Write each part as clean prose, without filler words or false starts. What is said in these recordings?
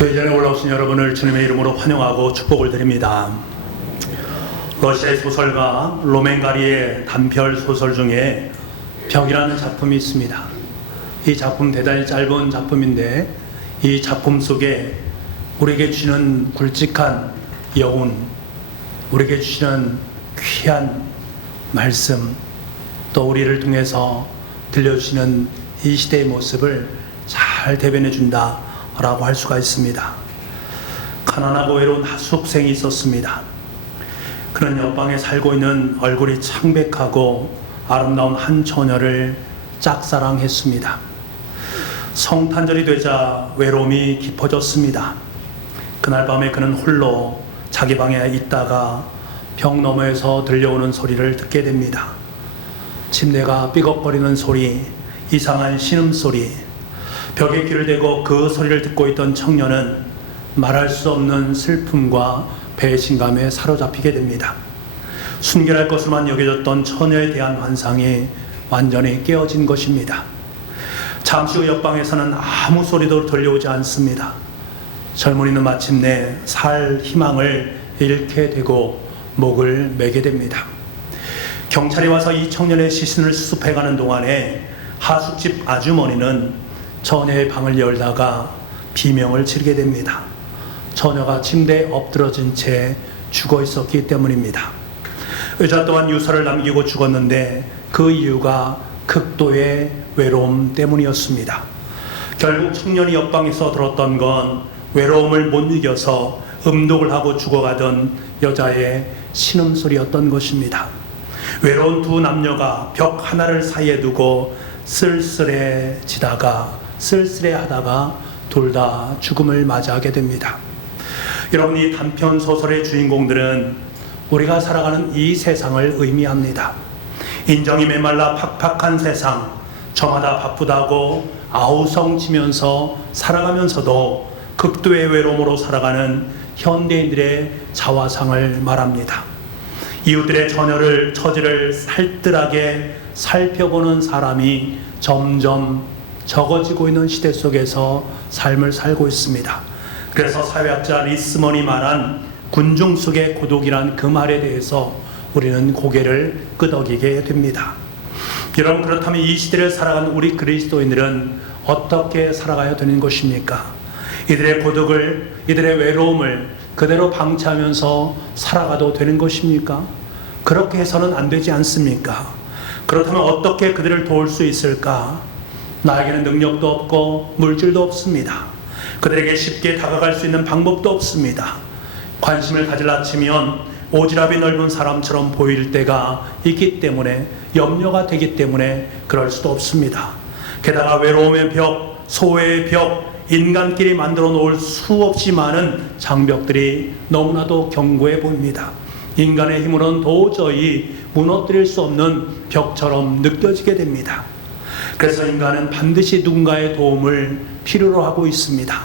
저희 전에 올라오신 여러분을 주님의 이름으로 환영하고 축복을 드립니다. 러시아의 소설가 로맨가리의 단편 소설 중에 벽이라는 작품이 있습니다. 이 작품 대단히 짧은 작품인데 이 작품 속에 우리에게 주시는 굵직한 여운, 우리에게 주시는 귀한 말씀, 또 우리를 통해서 들려주시는 이 시대의 모습을 잘 대변해 준다라고 할 수가 있습니다. 가난하고 외로운 하숙생이 있었습니다. 그는 옆방에 살고 있는 얼굴이 창백하고 아름다운 한 처녀를 짝사랑했습니다. 성탄절이 되자 외로움이 깊어졌습니다. 그날 밤에 그는 홀로 자기 방에 있다가 벽 너머에서 들려오는 소리를 듣게 됩니다. 침대가 삐걱거리는 소리, 이상한 신음소리. 벽에 귀를 대고 그 소리를 듣고 있던 청년은 말할 수 없는 슬픔과 배신감에 사로잡히게 됩니다. 순결할 것으로만 여겨졌던 처녀에 대한 환상이 완전히 깨어진 것입니다. 잠시 후 옆방에서는 아무 소리도 들려오지 않습니다. 젊은이는 마침내 살 희망을 잃게 되고 목을 매게 됩니다. 경찰이 와서 이 청년의 시신을 수습해가는 동안에 하숙집 아주머니는 처녀의 방을 열다가 비명을 지르게 됩니다. 처녀가 침대에 엎드러진 채 죽어 있었기 때문입니다. 의자 또한 유서를 남기고 죽었는데 그 이유가 극도의 외로움 때문이었습니다. 결국 청년이 옆방에서 들었던 건 외로움을 못 이겨서 음독을 하고 죽어가던 여자의 신음소리였던 것입니다. 외로운 두 남녀가 벽 하나를 사이에 두고 쓸쓸해하다가 둘 다 죽음을 맞이하게 됩니다. 여러분, 이 단편 소설의 주인공들은 우리가 살아가는 이 세상을 의미합니다. 인정이 메말라 팍팍한 세상, 저마다 바쁘다고 아우성치면서 살아가면서도 극도의 외로움으로 살아가는 현대인들의 자화상을 말합니다. 이웃들의 처지를 살뜰하게 살펴보는 사람이 점점 적어지고 있는 시대 속에서 삶을 살고 있습니다. 그래서 사회학자 리스먼이 말한 군중 속의 고독이란 그 말에 대해서 우리는 고개를 끄덕이게 됩니다. 여러분, 그렇다면 이 시대를 살아가는 우리 그리스도인들은 어떻게 살아가야 되는 것입니까? 이들의 고독을, 이들의 외로움을 그대로 방치하면서 살아가도 되는 것입니까? 그렇게 해서는 안 되지 않습니까? 그렇다면 어떻게 그들을 도울 수 있을까? 나에게는 능력도 없고 물질도 없습니다. 그들에게 쉽게 다가갈 수 있는 방법도 없습니다. 관심을 가질라 치면 오지랖이 넓은 사람처럼 보일 때가 있기 때문에, 염려가 되기 때문에 그럴 수도 없습니다. 게다가 외로움의 벽, 소외의 벽, 인간끼리 만들어 놓을 수없이 많은 장벽들이 너무나도 견고해 보입니다. 인간의 힘으로는 도저히 무너뜨릴 수 없는 벽처럼 느껴지게 됩니다. 그래서 인간은 반드시 누군가의 도움을 필요로 하고 있습니다.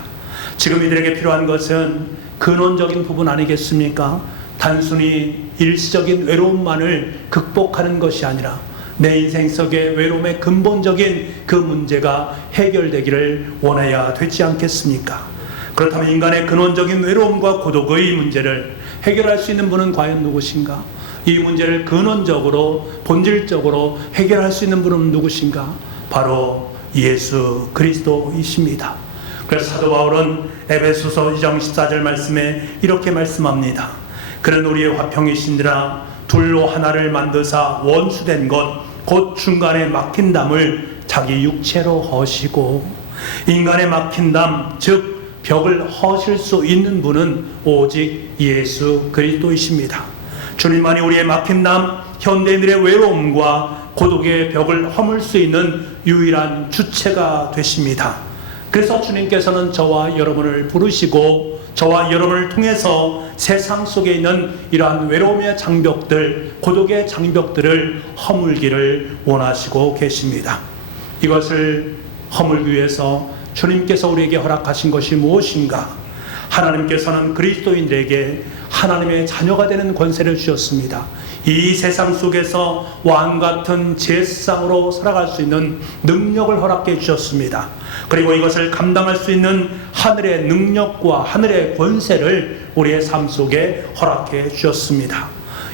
지금 이들에게 필요한 것은 근원적인 부분 아니겠습니까? 단순히 일시적인 외로움만을 극복하는 것이 아니라 내 인생 속의 외로움의 근본적인 그 문제가 해결되기를 원해야 되지 않겠습니까? 그렇다면 인간의 근원적인 외로움과 고독의 문제를 해결할 수 있는 분은 과연 누구신가? 이 문제를 근원적으로, 본질적으로 해결할 수 있는 분은 누구신가? 바로 예수 그리스도이십니다. 그래서 사도 바울은 에베소서 2장 14절 말씀에 이렇게 말씀합니다. 그는 우리의 화평이신지라 둘로 하나를 만드사 원수된 것 곧 중간에 막힌 담을 자기 육체로 허시고. 인간의 막힌 담, 즉 벽을 허실 수 있는 분은 오직 예수 그리스도이십니다. 주님만이 우리의 막힌 담, 현대인들의 외로움과 고독의 벽을 허물 수 있는 유일한 주체가 되십니다. 그래서 주님께서는 저와 여러분을 부르시고 저와 여러분을 통해서 세상 속에 있는 이러한 외로움의 장벽들, 고독의 장벽들을 허물기를 원하시고 계십니다. 이것을 허물기 위해서 주님께서 우리에게 허락하신 것이 무엇인가? 하나님께서는 그리스도인들에게 하나님의 자녀가 되는 권세를 주셨습니다. 이 세상 속에서 왕 같은 제사장으로 살아갈 수 있는 능력을 허락해 주셨습니다. 그리고 이것을 감당할 수 있는 하늘의 능력과 하늘의 권세를 우리의 삶 속에 허락해 주셨습니다.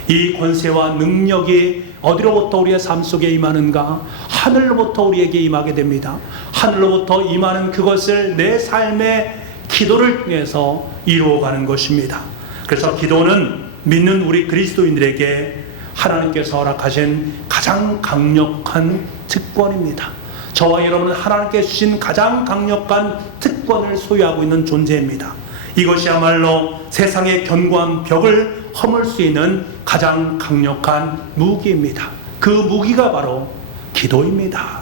이 권세와 능력이 어디로부터 우리의 삶 속에 임하는가? 하늘로부터 우리에게 임하게 됩니다. 하늘로부터 임하는 그것을 내 삶의 기도를 통해서 이루어가는 것입니다. 그래서 기도는 믿는 우리 그리스도인들에게 하나님께서 허락하신 가장 강력한 특권입니다. 저와 여러분은 하나님께 주신 가장 강력한 특권을 소유하고 있는 존재입니다. 이것이야말로 세상의 견고한 벽을 허물 수 있는 가장 강력한 무기입니다. 그 무기가 바로 기도입니다.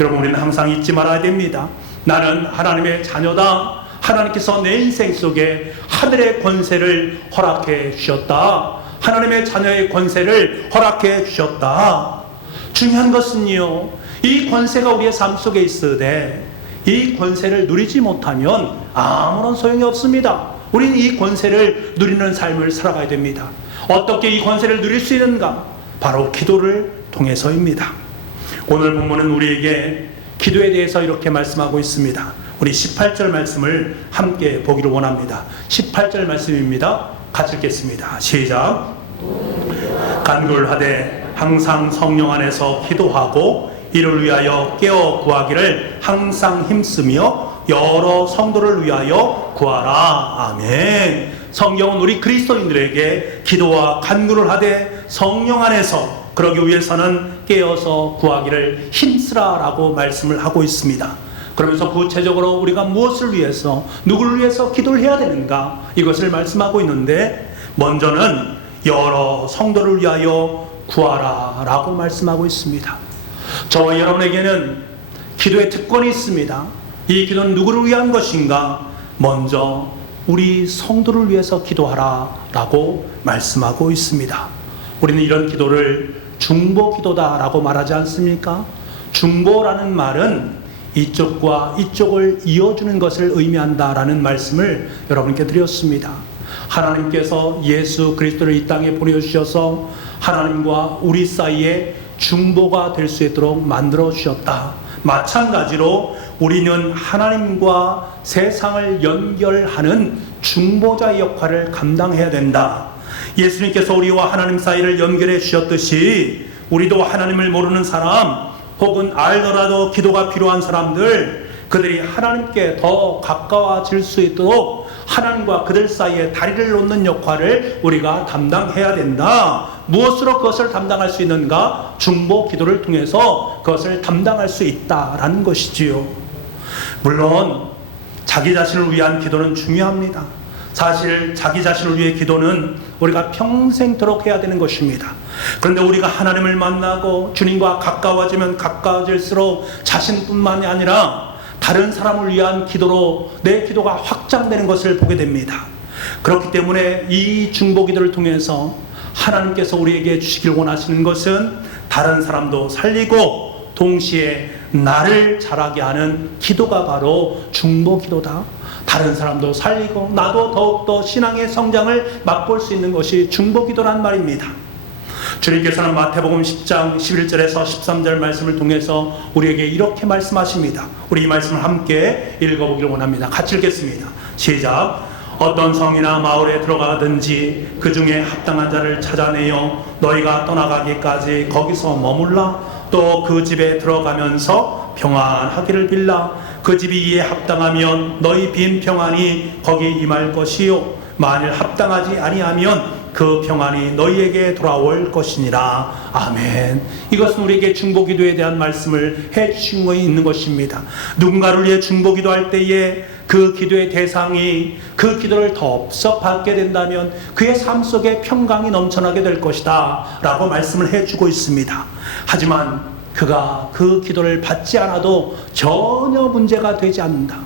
여러분, 우리는 항상 잊지 말아야 됩니다. 나는 하나님의 자녀다. 하나님께서 내 인생 속에 하늘의 권세를 허락해 주셨다. 하나님의 자녀의 권세를 허락해 주셨다. 중요한 것은요, 이 권세가 우리의 삶 속에 있으되 이 권세를 누리지 못하면 아무런 소용이 없습니다. 우리는 이 권세를 누리는 삶을 살아가야 됩니다. 어떻게 이 권세를 누릴 수 있는가? 바로 기도를 통해서입니다. 오늘 본문은 우리에게 기도에 대해서 이렇게 말씀하고 있습니다. 우리 18절 말씀을 함께 보기를 원합니다. 18절 말씀입니다. 같이 읽겠습니다. 시작. 간구하되 항상 성령 안에서 기도하고 이를 위하여 깨어 구하기를 항상 힘쓰며 여러 성도를 위하여 구하라. 아멘. 성경은 우리 그리스도인들에게 기도와 간구를 하되 성령 안에서 그러기 위해서는 깨어서 구하기를 힘쓰라라고 말씀을 하고 있습니다. 그러면서 구체적으로 우리가 무엇을 위해서, 누구를 위해서 기도를 해야 되는가, 이것을 말씀하고 있는데, 먼저는 여러 성도를 위하여 구하라 라고 말씀하고 있습니다. 저와 여러분에게는 기도의 특권이 있습니다. 이 기도는 누구를 위한 것인가? 먼저 우리 성도를 위해서 기도하라 라고 말씀하고 있습니다. 우리는 이런 기도를 중보 기도다 라고 말하지 않습니까? 중보라는 말은 이쪽과 이쪽을 이어주는 것을 의미한다라는 말씀을 여러분께 드렸습니다. 하나님께서 예수 그리스도를 이 땅에 보내주셔서 하나님과 우리 사이에 중보가 될 수 있도록 만들어 주셨다. 마찬가지로 우리는 하나님과 세상을 연결하는 중보자의 역할을 감당해야 된다. 예수님께서 우리와 하나님 사이를 연결해 주셨듯이 우리도 하나님을 모르는 사람, 혹은 알더라도 기도가 필요한 사람들, 그들이 하나님께 더 가까워질 수 있도록 하나님과 그들 사이에 다리를 놓는 역할을 우리가 담당해야 된다. 무엇으로 그것을 담당할 수 있는가? 중보 기도를 통해서 그것을 담당할 수 있다라는 것이지요. 물론 자기 자신을 위한 기도는 중요합니다. 사실 자기 자신을 위해 기도는 우리가 평생토록 해야 되는 것입니다. 그런데 우리가 하나님을 만나고 주님과 가까워지면 가까워질수록 자신뿐만이 아니라 다른 사람을 위한 기도로 내 기도가 확장되는 것을 보게 됩니다. 그렇기 때문에 이 중보 기도를 통해서 하나님께서 우리에게 주시길 원하시는 것은 다른 사람도 살리고 동시에 나를 자라게 하는 기도가 바로 중보 기도다. 다른 사람도 살리고 나도 더욱더 신앙의 성장을 맛볼 수 있는 것이 중보 기도란 말입니다. 주님께서는 마태복음 10장 11절에서 13절 말씀을 통해서 우리에게 이렇게 말씀하십니다. 우리 이 말씀을 함께 읽어보기를 원합니다. 같이 읽겠습니다. 시작. 어떤 성이나 마을에 들어가든지 그 중에 합당한 자를 찾아내어 너희가 떠나가기까지 거기서 머물라. 또 그 집에 들어가면서 평안하기를 빌라. 그 집이 이에 합당하면 너희 빈 평안이 거기 임할 것이요 만일 합당하지 아니하면 그 평안이 너희에게 돌아올 것이니라. 아멘. 이것은 우리에게 중보기도에 대한 말씀을 해주시고 있는 것입니다. 누군가를 위해 중보기도할 때에 그 기도의 대상이 그 기도를 더 받게 된다면 그의 삶 속에 평강이 넘쳐나게 될 것이다 라고 말씀을 해주고 있습니다. 하지만 그가 그 기도를 받지 않아도 전혀 문제가 되지 않는다.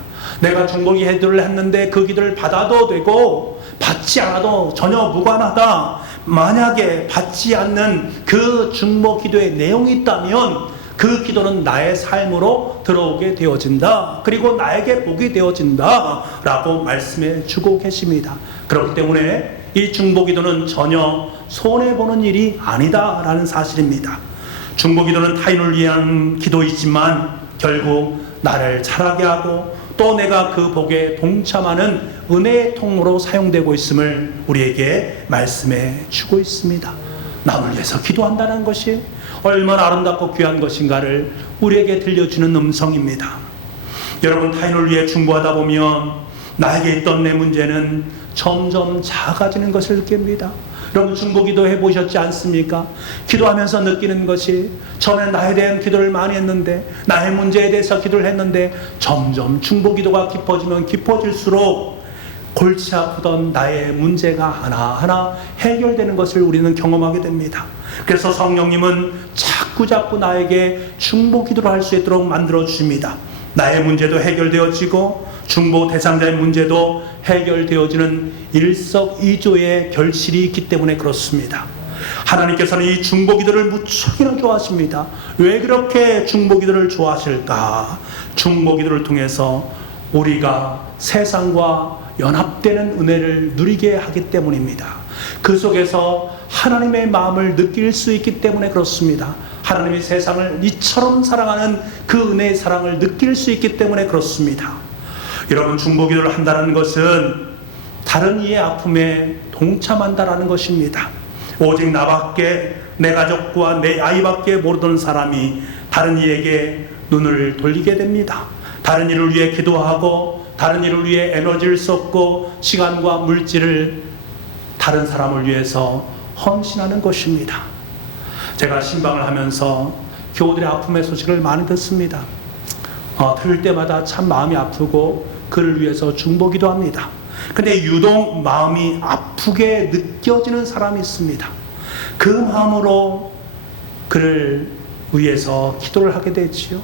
내가 중보기도를 했는데 그 기도를 받아도 되고 받지 않아도 전혀 무관하다. 만약에 받지 않는 그 중보기도의 내용이 있다면 그 기도는 나의 삶으로 들어오게 되어진다. 그리고 나에게 복이 되어진다 라고 말씀해 주고 계십니다. 그렇기 때문에 이 중보기도는 전혀 손해보는 일이 아니다라는 사실입니다. 중보기도는 타인을 위한 기도이지만 결국 나를 자라게 하고 또 내가 그 복에 동참하는 은혜의 통로로 사용되고 있음을 우리에게 말씀해 주고 있습니다. 남을 위해서 기도한다는 것이 얼마나 아름답고 귀한 것인가를 우리에게 들려주는 음성입니다. 여러분, 타인을 위해 중보하다 보면 나에게 있던 내 문제는 점점 작아지는 것을 느낍니다. 여러분, 중보기도 해보셨지 않습니까? 기도하면서 느끼는 것이 처음에 나에 대한 기도를 많이 했는데, 나의 문제에 대해서 기도를 했는데 점점 중보기도가 깊어지면 깊어질수록 골치 아프던 나의 문제가 하나하나 해결되는 것을 우리는 경험하게 됩니다. 그래서 성령님은 자꾸 나에게 중보기도를 할 수 있도록 만들어 주십니다. 나의 문제도 해결되어지고 중보 대상자의 문제도 해결되어지는 일석이조의 결실이 있기 때문에 그렇습니다. 하나님께서는 이 중보기도를 무척이나 좋아하십니다. 왜 그렇게 중보기도를 좋아하실까? 중보기도를 통해서 우리가 세상과 연합되는 은혜를 누리게 하기 때문입니다. 그 속에서 하나님의 마음을 느낄 수 있기 때문에 그렇습니다. 하나님이 세상을 이처럼 사랑하는 그 은혜의 사랑을 느낄 수 있기 때문에 그렇습니다. 여러분, 중보기도를 한다는 것은 다른 이의 아픔에 동참한다라는 것입니다. 오직 나밖에, 내 가족과 내 아이밖에 모르던 사람이 다른 이에게 눈을 돌리게 됩니다. 다른 이를 위해 기도하고 다른 이를 위해 에너지를 쏟고 시간과 물질을 다른 사람을 위해서 헌신하는 것입니다. 제가 신방을 하면서 교우들의 아픔의 소식을 많이 듣습니다. 들을 때마다 참 마음이 아프고 그를 위해서 중보기도 합니다. 근데 유독 마음이 아프게 느껴지는 사람이 있습니다. 그 마음으로 그를 위해서 기도를 하게 되지요.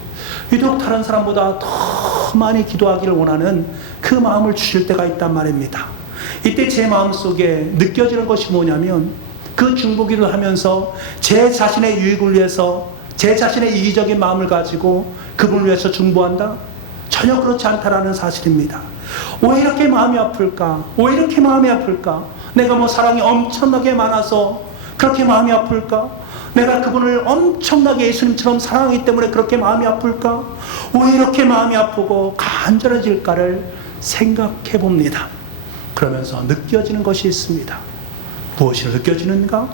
유독 다른 사람보다 더 많이 기도하기를 원하는 그 마음을 주실 때가 있단 말입니다. 이때 제 마음속에 느껴지는 것이 뭐냐면, 그 중보기도를 하면서 제 자신의 유익을 위해서 제 자신의 이기적인 마음을 가지고 그분을 위해서 중보한다? 전혀 그렇지 않다라는 사실입니다. 왜 이렇게 마음이 아플까? 왜 이렇게 마음이 아플까? 내가 뭐 사랑이 엄청나게 많아서 그렇게 마음이 아플까? 내가 그분을 엄청나게 예수님처럼 사랑하기 때문에 그렇게 마음이 아플까? 왜 이렇게 마음이 아프고 간절해질까를 생각해 봅니다. 그러면서 느껴지는 것이 있습니다. 무엇이 느껴지는가?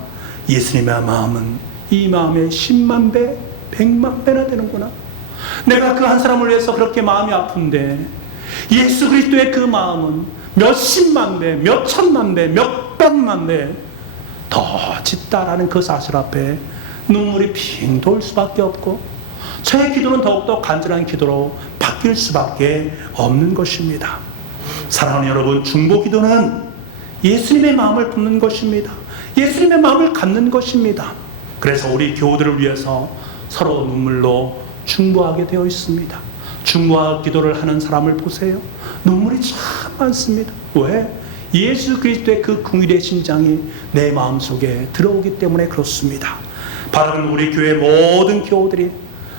예수님의 마음은 이 마음의 10만 배, 100만 배나 되는구나. 내가 그 한 사람을 위해서 그렇게 마음이 아픈데 예수 그리스도의 그 마음은 몇십만 배, 몇천만 배, 몇백만 배 더 짙다라는 그 사실 앞에 눈물이 핑 돌 수밖에 없고 저의 기도는 더욱더 간절한 기도로 바뀔 수밖에 없는 것입니다. 사랑하는 여러분, 중보기도는 예수님의 마음을 품는 것입니다. 예수님의 마음을 갖는 것입니다. 그래서 우리 교우들을 위해서 서로 눈물로 중보하게 되어 있습니다. 중보와 기도를 하는 사람을 보세요. 눈물이 참 많습니다. 왜? 예수 그리스도의 그 긍휼의 심장이 내 마음속에 들어오기 때문에 그렇습니다. 바라는 우리 교회 모든 교우들이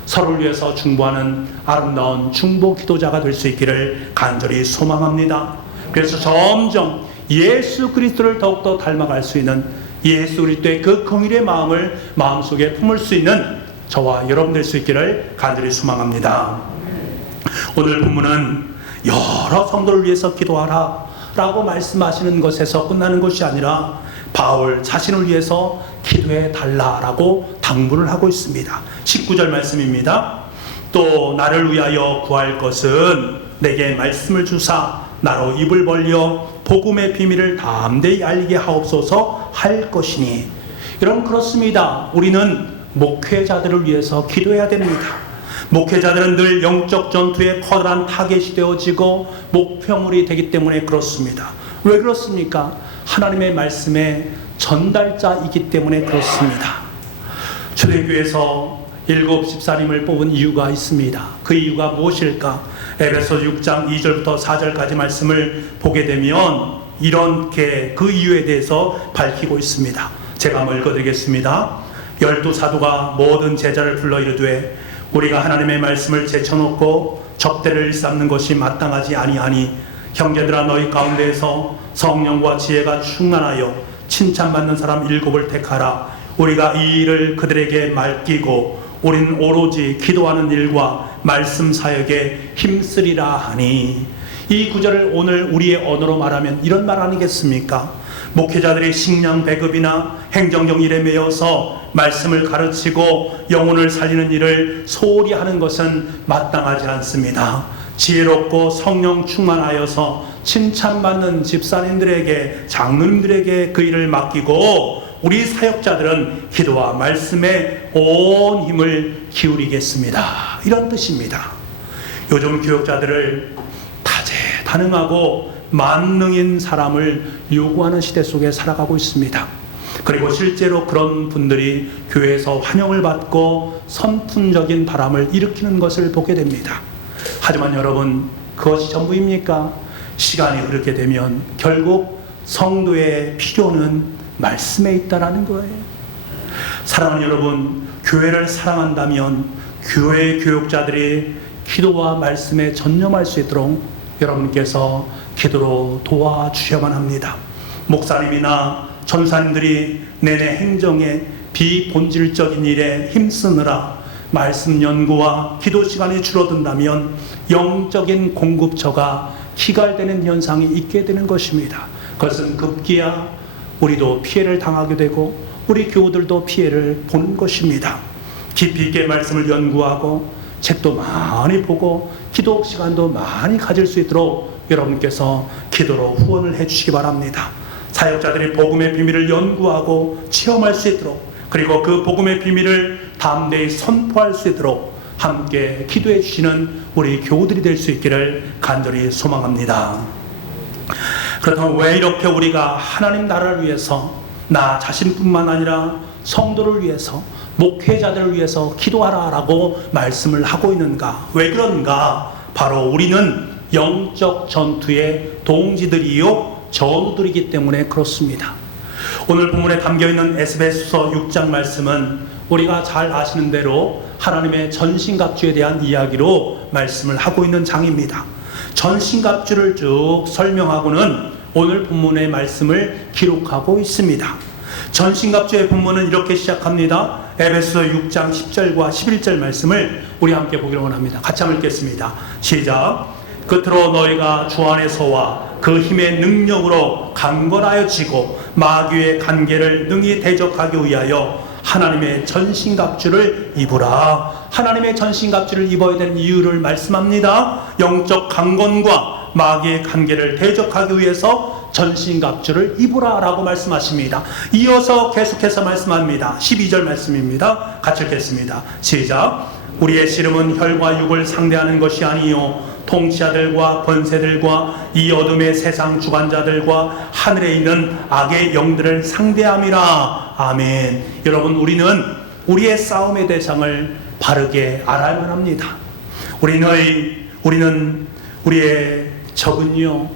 서로를 위해서 중보하는 아름다운 중보 기도자가 될 수 있기를 간절히 소망합니다. 그래서 점점 예수 그리스도를 더욱더 닮아갈 수 있는 예수 그리스도의 그 긍휼의 마음을 마음속에 품을 수 있는 저와 여러분 될 수 있기를 간절히 소망합니다. 오늘 본문은 여러 성도를 위해서 기도하라 라고 말씀하시는 것에서 끝나는 것이 아니라 바울 자신을 위해서 기도해 달라라고 당부를 하고 있습니다. 19절 말씀입니다. 또 나를 위하여 구할 것은 내게 말씀을 주사 나로 입을 벌려 복음의 비밀을 담대히 알리게 하옵소서 할 것이니. 여러분, 그렇습니다. 우리는 목회자들을 위해서 기도해야 됩니다. 목회자들은 늘 영적 전투에 커다란 타겟이 되어지고 목표물이 되기 때문에 그렇습니다. 왜 그렇습니까? 하나님의 말씀의 전달자이기 때문에 그렇습니다. 초대교회에서 7 집사님을 뽑은 이유가 있습니다. 그 이유가 무엇일까? 에베소 6장 2절부터 4절까지 말씀을 보게 되면 이렇게 그 이유에 대해서 밝히고 있습니다. 제가 한번 읽어드리겠습니다. 12 사도가 모든 제자를 불러 이르되 우리가 하나님의 말씀을 제쳐놓고 접대를 일삼는 것이 마땅하지 아니하니 형제들아 너희 가운데에서 성령과 지혜가 충만하여 칭찬받는 사람 7을 택하라. 우리가 이 일을 그들에게 맡기고 우리는 오로지 기도하는 일과 말씀 사역에 힘쓰리라 하니. 이 구절을 오늘 우리의 언어로 말하면 이런 말 아니겠습니까? 목회자들이 식량 배급이나 행정적 일에 매여서 말씀을 가르치고 영혼을 살리는 일을 소홀히 하는 것은 마땅하지 않습니다. 지혜롭고 성령 충만하여서 칭찬받는 집사님들에게, 장로님들에게 그 일을 맡기고 우리 사역자들은 기도와 말씀에 온 힘을 기울이겠습니다. 이런 뜻입니다. 요즘 교역자들을 다재다능하고 만능인 사람을 요구하는 시대 속에 살아가고 있습니다. 그리고 실제로 그런 분들이 교회에서 환영을 받고 선풍적인 바람을 일으키는 것을 보게 됩니다. 하지만 여러분, 그것이 전부입니까? 시간이 흐르게 되면 결국 성도의 필요는 말씀에 있다라는 거예요. 사랑하는 여러분, 교회를 사랑한다면 교회 교육자들이 기도와 말씀에 전념할 수 있도록 여러분께서 기도로 도와주셔야만 합니다. 목사님이나 전사님들이 내내 행정에 비본질적인 일에 힘쓰느라 말씀 연구와 기도 시간이 줄어든다면 영적인 공급처가 기갈되는 현상이 있게 되는 것입니다. 그것은 급기야 우리도 피해를 당하게 되고 우리 교우들도 피해를 보는 것입니다. 깊이 있게 말씀을 연구하고 책도 많이 보고 기도 시간도 많이 가질 수 있도록 여러분께서 기도로 후원을 해주시기 바랍니다. 사역자들이 복음의 비밀을 연구하고 체험할 수 있도록, 그리고 그 복음의 비밀을 담대히 선포할 수 있도록 함께 기도해 주시는 우리 교우들이 될 수 있기를 간절히 소망합니다. 그렇다면 왜 이렇게 우리가 하나님 나라를 위해서, 나 자신뿐만 아니라 성도를 위해서, 목회자들을 위해서 기도하라라고 말씀을 하고 있는가? 왜 그런가? 바로 우리는 영적 전투의 동지들이요 전우들이기 때문에 그렇습니다. 오늘 본문에 담겨있는 에스베소서 6장 말씀은 우리가 잘 아시는 대로 하나님의 전신갑주에 대한 이야기로 말씀을 하고 있는 장입니다. 전신갑주를 쭉 설명하고는 오늘 본문의 말씀을 기록하고 있습니다. 전신갑주의 본문은 이렇게 시작합니다. 에베소서 6장 10절과 11절 말씀을 우리 함께 보기를 원합니다. 같이 한번 읽겠습니다. 시작. 끝으로 너희가 주 안에서와 그 힘의 능력으로 강건하여 지고 마귀의 간계를 능히 대적하기 위하여 하나님의 전신갑주를 입으라. 하나님의 전신갑주를 입어야 되는 이유를 말씀합니다. 영적 강건과 마귀의 간계를 대적하기 위해서 전신갑주를 입으라 라고 말씀하십니다. 이어서 계속해서 말씀합니다. 12절 말씀입니다. 같이 읽겠습니다. 시작. 우리의 씨름은 혈과 육을 상대하는 것이 아니요 통치자들과 권세들과 이 어둠의 세상 주관자들과 하늘에 있는 악의 영들을 상대함이라. 아멘. 여러분, 우리는 우리의 싸움의 대상을 바르게 알아야만 합니다. 우리는 우리의 적은요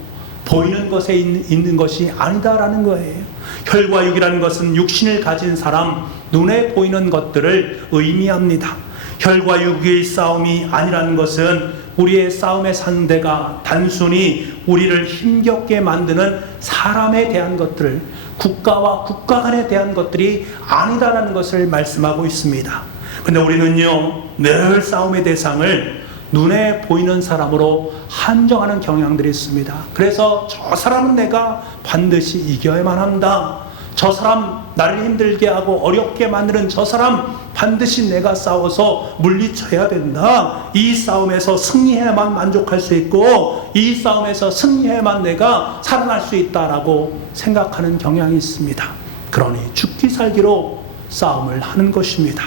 보이는 것에 있는 것이 아니다라는 거예요. 혈과 육이라는 것은 육신을 가진 사람, 눈에 보이는 것들을 의미합니다. 혈과 육의 싸움이 아니라는 것은 우리의 싸움의 상대가 단순히 우리를 힘겹게 만드는 사람에 대한 것들, 국가와 국가 간에 대한 것들이 아니다라는 것을 말씀하고 있습니다. 근데 우리는요 늘 싸움의 대상을 눈에 보이는 사람으로 한정하는 경향들이 있습니다. 그래서 저 사람은 내가 반드시 이겨야만 한다. 저 사람 나를 힘들게 하고 어렵게 만드는 저 사람 반드시 내가 싸워서 물리쳐야 된다. 이 싸움에서 승리해야만 만족할 수 있고 이 싸움에서 승리해야만 내가 살아날 수 있다라고 생각하는 경향이 있습니다. 그러니 죽기 살기로 싸움을 하는 것입니다.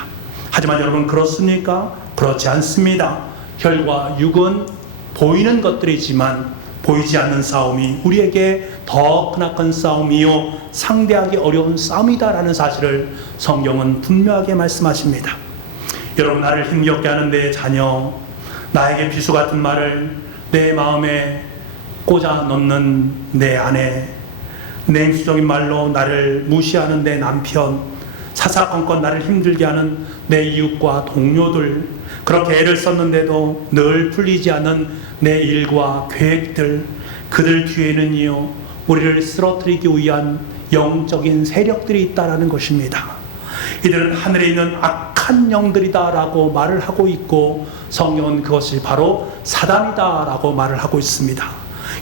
하지만 여러분 그렇습니까? 그렇지 않습니다. 혈과 육은 보이는 것들이지만 보이지 않는 싸움이 우리에게 더 크나큰 싸움이요 상대하기 어려운 싸움이다라는 사실을 성경은 분명하게 말씀하십니다. 여러분, 나를 힘겹게 하는 내 자녀, 나에게 비수 같은 말을 내 마음에 꽂아 넣는 내 아내, 냉수적인 말로 나를 무시하는 내 남편, 사사건건 나를 힘들게 하는 내 이웃과 동료들, 그렇게 애를 썼는데도 늘 풀리지 않는 내 일과 계획들, 그들 뒤에는요, 우리를 쓰러뜨리기 위한 영적인 세력들이 있다라는 것입니다. 이들은 하늘에 있는 악한 영들이다라고 말을 하고 있고, 성경은 그것이 바로 사단이다라고 말을 하고 있습니다.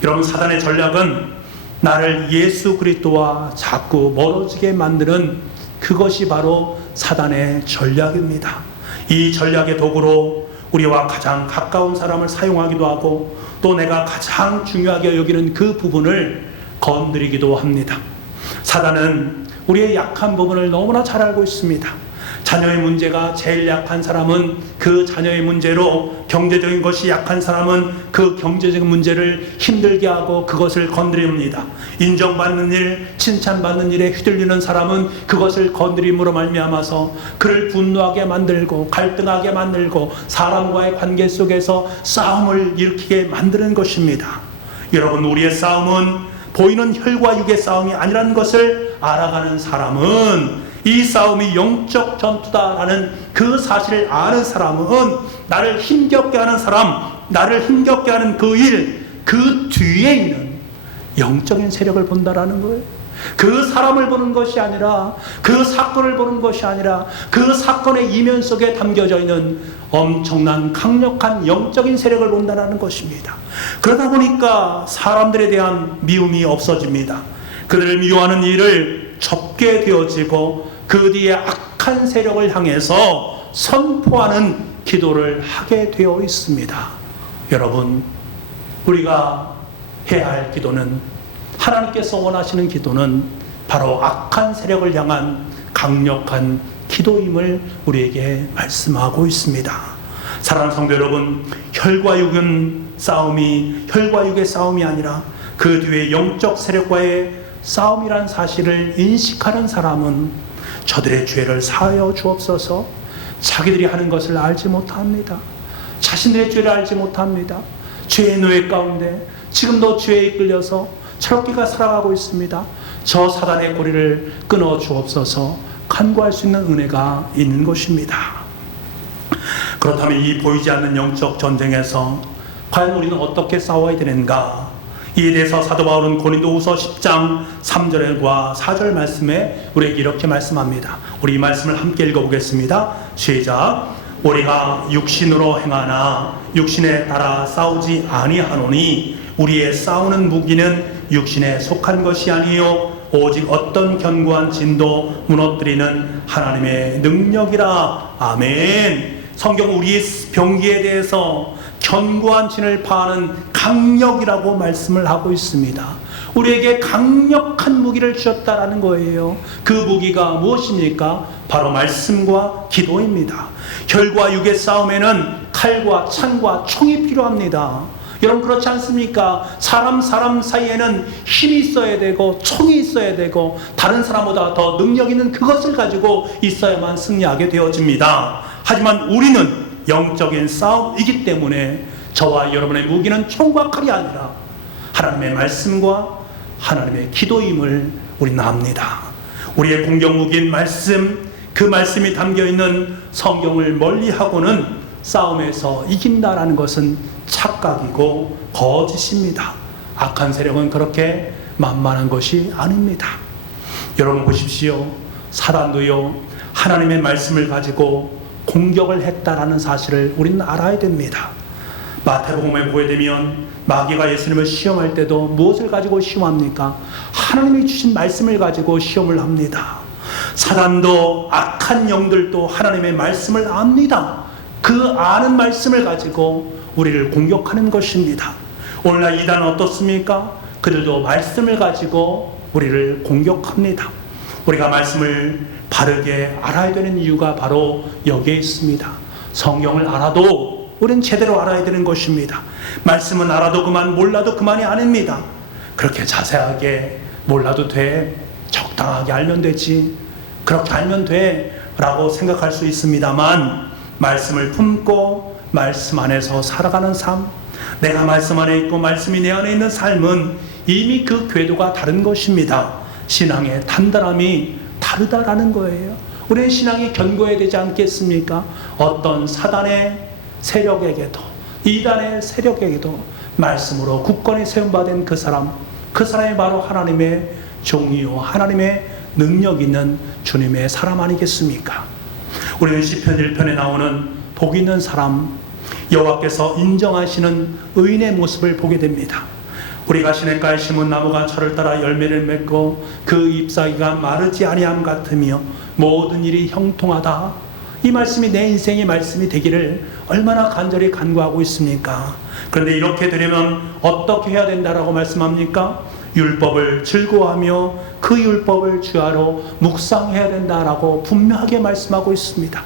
여러분, 사단의 전략은 나를 예수 그리스도와 자꾸 멀어지게 만드는 그것이 바로 사단의 전략입니다. 이 전략의 도구로 우리와 가장 가까운 사람을 사용하기도 하고, 또 내가 가장 중요하게 여기는 그 부분을 건드리기도 합니다. 사단은 우리의 약한 부분을 너무나 잘 알고 있습니다. 자녀의 문제가 제일 약한 사람은 그 자녀의 문제로, 경제적인 것이 약한 사람은 그 경제적인 문제를 힘들게 하고 그것을 건드립니다. 인정받는 일, 칭찬받는 일에 휘둘리는 사람은 그것을 건드림으로 말미암아서 그를 분노하게 만들고 갈등하게 만들고 사람과의 관계 속에서 싸움을 일으키게 만드는 것입니다. 여러분, 우리의 싸움은 보이는 혈과 육의 싸움이 아니라는 것을 알아가는 사람은, 이 싸움이 영적 전투다라는 그 사실을 아는 사람은, 나를 힘겹게 하는 사람, 나를 힘겹게 하는 그 일, 그 뒤에 있는 영적인 세력을 본다라는 거예요. 그 사람을 보는 것이 아니라, 그 사건을 보는 것이 아니라, 그 사건의 이면 속에 담겨져 있는 엄청난 강력한 영적인 세력을 본다라는 것입니다. 그러다 보니까 사람들에 대한 미움이 없어집니다. 그들을 미워하는 일을 접게 되어지고, 그 뒤에 악한 세력을 향해서 선포하는 기도를 하게 되어 있습니다. 여러분, 우리가 해야 할 기도는, 하나님께서 원하시는 기도는 바로 악한 세력을 향한 강력한 기도임을 우리에게 말씀하고 있습니다. 사랑하는 성도 여러분, 혈과 육의 싸움이 아니라 그 뒤에 영적 세력과의 싸움이란 사실을 인식하는 사람은 저들의 죄를 사하여 주옵소서. 자기들이 하는 것을 알지 못합니다. 자신들의 죄를 알지 못합니다. 죄의 노예 가운데 지금도 죄에 이끌려서 저렇게가 살아가고 있습니다. 저 사단의 고리를 끊어 주옵소서. 간구할 수 있는 은혜가 있는 것입니다. 그렇다면 이 보이지 않는 영적 전쟁에서 과연 우리는 어떻게 싸워야 되는가? 이에 대해서 사도 바울은 고린도후서 10장 3절과 4절 말씀에 우리에게 이렇게 말씀합니다. 우리 이 말씀을 함께 읽어보겠습니다. 시작. 우리가 육신으로 행하나 육신에 따라 싸우지 아니하노니 우리의 싸우는 무기는 육신에 속한 것이 아니요 오직 어떤 견고한 진도 무너뜨리는 하나님의 능력이라. 아멘. 성경 우리의 병기에 대해서 견고한 진을 파하는 강력이라고 말씀을 하고 있습니다. 우리에게 강력한 무기를 주셨다라는 거예요. 그 무기가 무엇입니까? 바로 말씀과 기도입니다. 혈과 육의 싸움에는 칼과 창과 총이 필요합니다. 여러분, 그렇지 않습니까? 사람 사이에는 힘이 있어야 되고 총이 있어야 되고 다른 사람보다 더 능력 있는 그것을 가지고 있어야만 승리하게 되어집니다. 하지만 우리는 영적인 싸움이기 때문에 저와 여러분의 무기는 총과 칼이 아니라 하나님의 말씀과 하나님의 기도임을 우리는 압니다. 우리의 공격 무기인 말씀, 그 말씀이 담겨있는 성경을 멀리하고는 싸움에서 이긴다라는 것은 착각이고 거짓입니다. 악한 세력은 그렇게 만만한 것이 아닙니다. 여러분 보십시오. 사단도요, 하나님의 말씀을 가지고 공격을 했다라는 사실을 우리는 알아야 됩니다. 마태복음에 보게 되면 마귀가 예수님을 시험할 때도 무엇을 가지고 시험합니까? 하나님이 주신 말씀을 가지고 시험을 합니다. 사단도 악한 영들도 하나님의 말씀을 압니다. 그 아는 말씀을 가지고 우리를 공격하는 것입니다. 오늘날 이단은 어떻습니까? 그들도 말씀을 가지고 우리를 공격합니다. 우리가 말씀을 바르게 알아야 되는 이유가 바로 여기에 있습니다. 성경을 알아도 우리는 제대로 알아야 되는 것입니다. 말씀은 알아도 그만, 몰라도 그만이 아닙니다. 그렇게 자세하게 몰라도 돼, 적당하게 알면 되지, 그렇게 알면 돼 라고 생각할 수 있습니다만, 말씀을 품고 말씀 안에서 살아가는 삶, 내가 말씀 안에 있고 말씀이 내 안에 있는 삶은 이미 그 궤도가 다른 것입니다. 신앙의 단단함이 다르다라는 거예요. 우리의 신앙이 견고해야 되지 않겠습니까? 어떤 사단의 세력에게도, 이단의 세력에게도 말씀으로 굳건히 세움받은 그 사람이 바로 하나님의 종이요 하나님의 능력 있는 주님의 사람 아니겠습니까? 우리는 시편 1편에 나오는 복 있는 사람, 여호와께서 인정하시는 의인의 모습을 보게 됩니다. 우리가 시냇가에 심은 나무가 철을 따라 열매를 맺고 그 잎사귀가 마르지 아니함 같으며 모든 일이 형통하다. 이 말씀이 내 인생의 말씀이 되기를 얼마나 간절히 간구하고 있습니까? 그런데 이렇게 되려면 어떻게 해야 된다라고 말씀합니까? 율법을 즐거워하며 그 율법을 주야로 묵상해야 된다라고 분명하게 말씀하고 있습니다.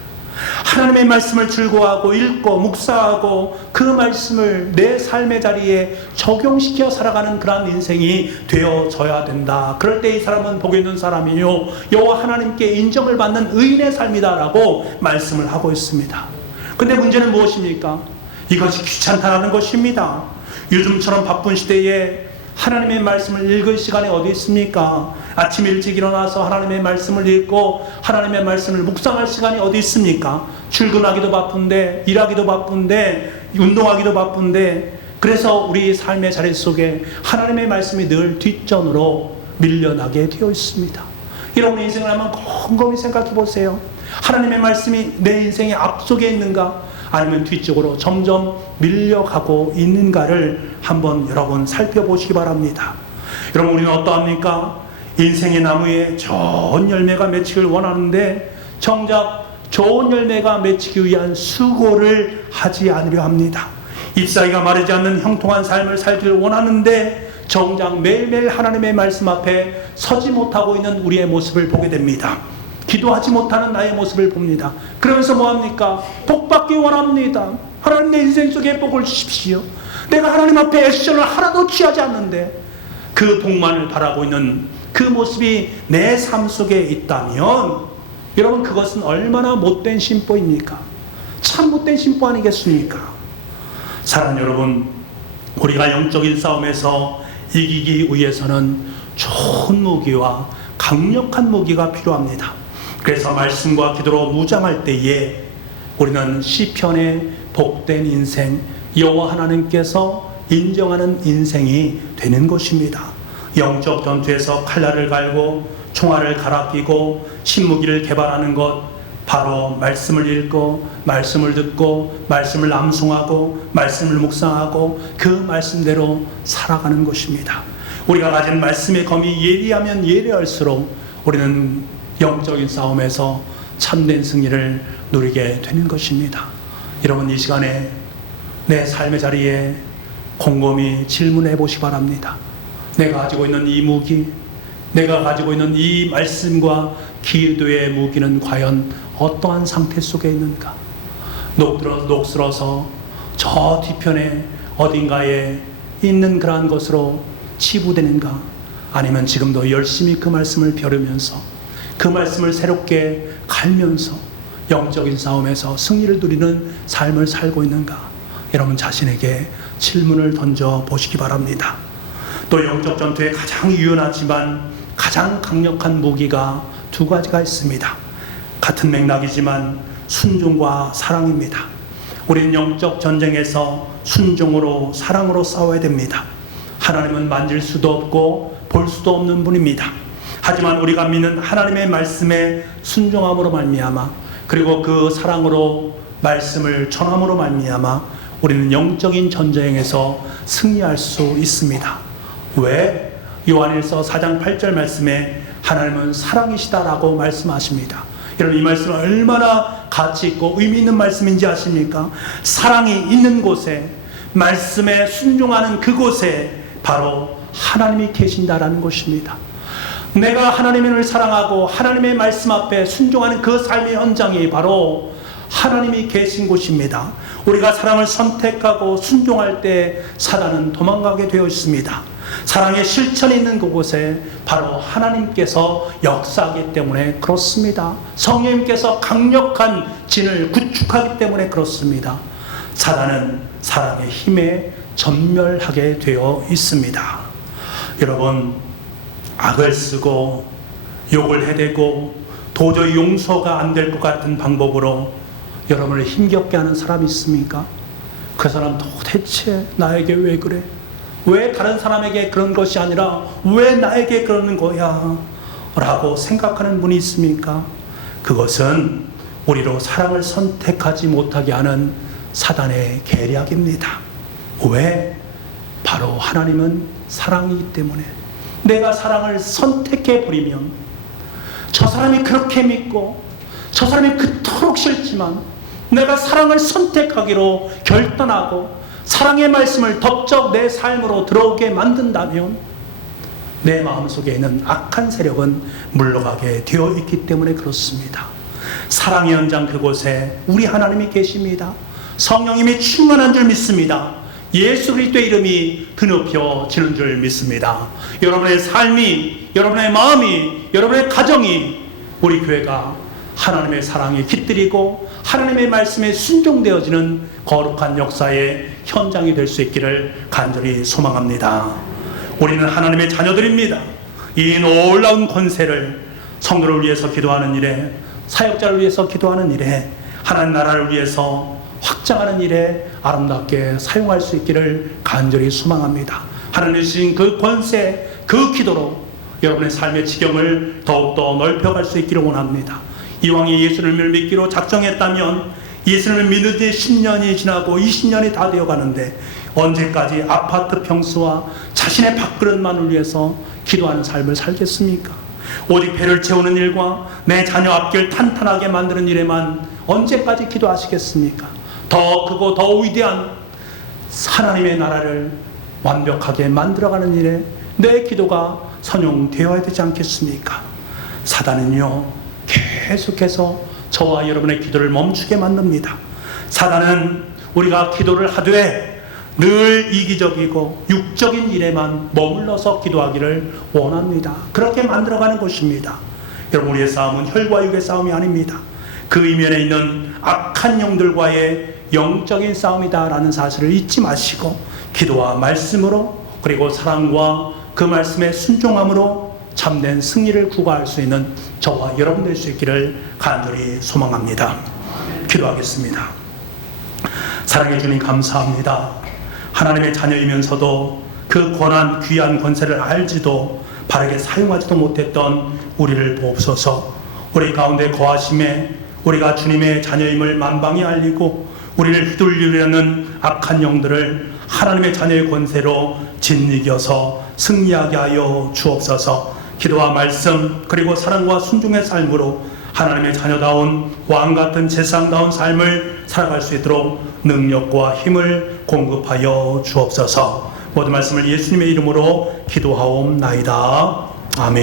하나님의 말씀을 즐거워하고 읽고 묵상하고 그 말씀을 내 삶의 자리에 적용시켜 살아가는 그러한 인생이 되어져야 된다. 그럴 때 이 사람은 복 있는 사람이요 여호와 하나님께 인정을 받는 의인의 삶이다라고 말씀을 하고 있습니다. 근데 문제는 무엇입니까? 이것이 귀찮다라는 것입니다. 요즘처럼 바쁜 시대에 하나님의 말씀을 읽을 시간이 어디 있습니까? 아침 일찍 일어나서 하나님의 말씀을 읽고 하나님의 말씀을 묵상할 시간이 어디 있습니까? 출근하기도 바쁜데, 일하기도 바쁜데, 운동하기도 바쁜데, 그래서 우리 삶의 자리 속에 하나님의 말씀이 늘 뒷전으로 밀려나게 되어 있습니다. 여러분의 인생을 한번 곰곰이 생각해 보세요. 하나님의 말씀이 내 인생의 앞속에 있는가? 아니면 뒤쪽으로 점점 밀려가고 있는가를 한번 여러분 살펴보시기 바랍니다. 여러분, 우리는 어떠합니까? 인생의 나무에 좋은 열매가 맺히길 원하는데 정작 좋은 열매가 맺히기 위한 수고를 하지 않으려 합니다. 잎사귀가 마르지 않는 형통한 삶을 살기를 원하는데 정작 매일매일 하나님의 말씀 앞에 서지 못하고 있는 우리의 모습을 보게 됩니다. 기도하지 못하는 나의 모습을 봅니다. 그러면서 뭐합니까? 복받기 원합니다. 하나님 내 인생 속에 복을 주십시오. 내가 하나님 앞에 액션을 하나도 취하지 않는데 그 복만을 바라고 있는 그 모습이 내 삶 속에 있다면 여러분, 그것은 얼마나 못된 심보입니까? 참 못된 심보 아니겠습니까? 사랑하는 여러분, 우리가 영적인 싸움에서 이기기 위해서는 좋은 무기와 강력한 무기가 필요합니다. 그래서 말씀과 기도로 무장할 때에 우리는 시편의 복된 인생, 여호와 하나님께서 인정하는 인생이 되는 것입니다. 영적 전투에서 칼날을 갈고 총알을 갈아 끼고 신무기를 개발하는 것, 바로 말씀을 읽고 말씀을 듣고 말씀을 암송하고 말씀을 묵상하고 그 말씀대로 살아가는 것입니다. 우리가 가진 말씀의 검이 예리하면 예리할수록 우리는 영적인 싸움에서 참된 승리를 누리게 되는 것입니다. 여러분, 이 시간에 내 삶의 자리에 곰곰이 질문해 보시기 바랍니다. 내가 가지고 있는 이 무기, 내가 가지고 있는 이 말씀과 기도의 무기는 과연 어떠한 상태 속에 있는가? 녹슬어서 저 뒤편에 어딘가에 있는 그러한 것으로 치부되는가? 아니면 지금도 열심히 그 말씀을 벼르면서 그 말씀을 새롭게 갈면서 영적인 싸움에서 승리를 누리는 삶을 살고 있는가? 여러분 자신에게 질문을 던져 보시기 바랍니다. 또 영적 전투에 가장 유연하지만 가장 강력한 무기가 두 가지가 있습니다. 같은 맥락이지만 순종과 사랑입니다. 우리는 영적 전쟁에서 순종으로 사랑으로 싸워야 됩니다. 하나님은 만질 수도 없고 볼 수도 없는 분입니다. 하지만 우리가 믿는 하나님의 말씀에 순종함으로 말미암아, 그리고 그 사랑으로 말씀을 전함으로 말미암아 우리는 영적인 전쟁에서 승리할 수 있습니다. 왜? 요한일서 4장 8절 말씀에 하나님은 사랑이시다라고 말씀하십니다. 여러분, 이 말씀은 얼마나 가치 있고 의미 있는 말씀인지 아십니까? 사랑이 있는 곳에, 말씀에 순종하는 그곳에 바로 하나님이 계신다라는 것입니다. 내가 하나님을 사랑하고 하나님의 말씀 앞에 순종하는 그 삶의 현장이 바로 하나님이 계신 곳입니다. 우리가 사랑을 선택하고 순종할 때 사단은 도망가게 되어 있습니다. 사랑의 실천이 있는 그곳에 바로 하나님께서 역사하기 때문에 그렇습니다. 성령님께서 강력한 진을 구축하기 때문에 그렇습니다. 사단은 사랑의 힘에 전멸하게 되어 있습니다. 여러분, 악을 쓰고 욕을 해대고 도저히 용서가 안 될 것 같은 방법으로 여러분을 힘겹게 하는 사람이 있습니까? 그 사람 도대체 나에게 왜 그래? 왜 다른 사람에게 그런 것이 아니라 왜 나에게 그러는 거야? 라고 생각하는 분이 있습니까? 그것은 우리로 사랑을 선택하지 못하게 하는 사단의 계략입니다. 왜? 바로 하나님은 사랑이기 때문에 내가 사랑을 선택해버리면 저 사람이 그렇게 믿고 저 사람이 그토록 싫지만 내가 사랑을 선택하기로 결단하고 사랑의 말씀을 덥적 내 삶으로 들어오게 만든다면 내 마음속에 있는 악한 세력은 물러가게 되어 있기 때문에 그렇습니다. 사랑의 현장 그곳에 우리 하나님이 계십니다. 성령님이 충만한 줄 믿습니다. 예수 그리스도의 이름이 드높여지는 줄 믿습니다. 여러분의 삶이, 여러분의 마음이, 여러분의 가정이 우리 교회가 하나님의 사랑에 깃들이고 하나님의 말씀에 순종되어지는 거룩한 역사의 현장이 될 수 있기를 간절히 소망합니다. 우리는 하나님의 자녀들입니다. 이 놀라운 권세를 성도를 위해서 기도하는 일에, 사역자를 위해서 기도하는 일에, 하나님 나라를 위해서 확장하는 일에 아름답게 사용할 수 있기를 간절히 소망합니다. 하나님 주신 그 권세, 그 기도로 여러분의 삶의 지경을 더욱더 넓혀갈 수 있기를 원합니다. 이왕에 예수님을 믿기로 작정했다면 예수님을 믿은 지 10년이 지나고 20년이 다 되어가는데 언제까지 아파트 평수와 자신의 밥그릇만을 위해서 기도하는 삶을 살겠습니까? 오직 배를 채우는 일과 내 자녀 앞길 탄탄하게 만드는 일에만 언제까지 기도하시겠습니까? 더 크고 더 위대한 하나님의 나라를 완벽하게 만들어가는 일에 내 기도가 선용되어야 되지 않겠습니까? 사단은요 계속해서 저와 여러분의 기도를 멈추게 만듭니다. 사단은 우리가 기도를 하되 늘 이기적이고 육적인 일에만 머물러서 기도하기를 원합니다. 그렇게 만들어가는 것입니다. 여러분, 우리의 싸움은 혈과 육의 싸움이 아닙니다. 그 이면에 있는 악한 영들과의 영적인 싸움이다라는 사실을 잊지 마시고 기도와 말씀으로, 그리고 사랑과 그 말씀의 순종함으로 참된 승리를 구가할 수 있는 저와 여러분 될 수 있기를 간절히 소망합니다. 기도하겠습니다. 사랑해 주님 감사합니다. 하나님의 자녀이면서도 그 권한 귀한 권세를 알지도 바르게 사용하지도 못했던 우리를 보옵소서. 우리 가운데 거하심에 우리가 주님의 자녀임을 만방히 알리고 우리를 휘둘리려는 악한 영들을 하나님의 자녀의 권세로 짓이겨서 승리하게 하여 주옵소서. 기도와 말씀 그리고 사랑과 순종의 삶으로 하나님의 자녀다운 왕같은 제사장다운 삶을 살아갈 수 있도록 능력과 힘을 공급하여 주옵소서. 모든 말씀을 예수님의 이름으로 기도하옵나이다. 아멘.